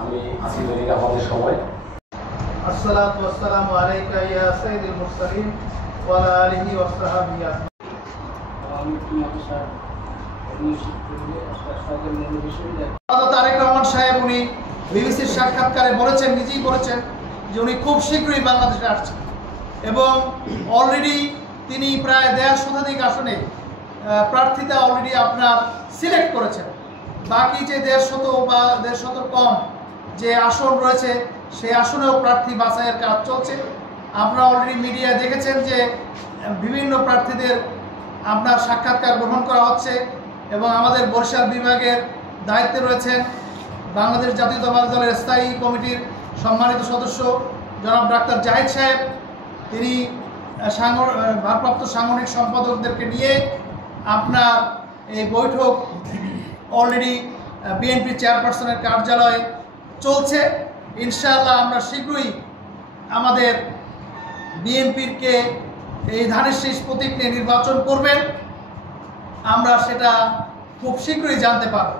আমি আসি দৈনিক আমাদের সময়। আসসালাতু ওয়াসসালামু আলাইকা ইয়া সাইয়্যিদুল মুরসালিন ওয়া আলা আলিহি ওয়া সাহবিহি আজমাইন। তারেক রহমান সাহেব উনি বিবিসির সাক্ষাৎকারে বলেছেন, নিজেই বলেছেন যে উনি খুব শীঘ্রই বাংলাদেশে আসছেন এবং অলরেডি তিনি প্রায় 1.5 শতাধিক আসনে প্রার্থীতা অলরেডি আপনার সিলেক্ট করেছেন। বাকি যে 150 বা 150 কম যে আসন রয়েছে সেই আসনেও প্রার্থী বাছাইয়ের কাজ চলছে। আপনারা অলরেডি মিডিয়া দেখেছেন যে বিভিন্ন প্রার্থীদের আপনার সাক্ষাৎকার গ্রহণ করা হচ্ছে এবং আমাদের বরিশাল বিভাগের দায়িত্বে রয়েছেন বাংলাদেশ জাতীয়তাবাদী দলের স্থায়ী কমিটির সম্মানিত সদস্য জনাব ডাক্তার জাহিদ সাহেব। তিনি ভারপ্রাপ্ত সাংগঠনিক সম্পাদকদেরকে নিয়ে আপনার এই বৈঠক অলরেডি বিএনপি চেয়ারপারসনের কার্যালয়ে চলছে। ইনশাআল্লাহ আমরা শীঘ্রই আমাদের বিএনপিকে এই ধানের শীষ প্রতীক নিয়ে নির্বাচন করবেন, আমরা সেটা খুব শীঘ্রই জানতে পারব।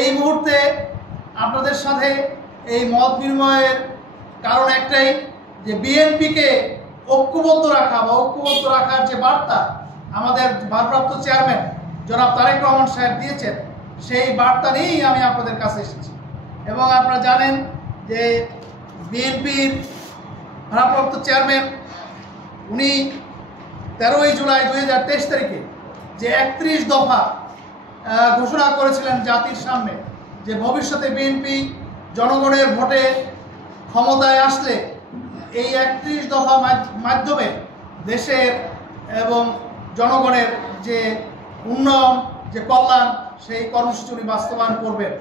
এই মুহূর্তে আপনাদের সাথে এই মত বিনিময়ের কারণ একটাই যে বিএনপিকে ঐক্যবদ্ধ রাখা বা ঐক্যবদ্ধ রাখার যে বার্তা আমাদের ভারপ্রাপ্ত চেয়ারম্যান জনাব তারেক রহমান সাহেব দিয়েছেন, সেই বার্তা নিয়েই আমি আপনাদের কাছে এসেছি। এবং আপনারা জানেন যে বিএনপির ভারপ্রাপ্ত চেয়ারম্যান উনি 13 জুলাই 2023 তারিখে যে 31 দফা ঘোষণা করেছিলেন জাতির সামনে যে ভবিষ্যতে বিএনপি জনগণের ভোটে ক্ষমতায় আসলে এই 31 দফা মাধ্যমে দেশের এবং জনগণের যে উন্নয়ন, যে কল্যাণ, সেই কর্মসূচি উনি বাস্তবায়ন করবেন।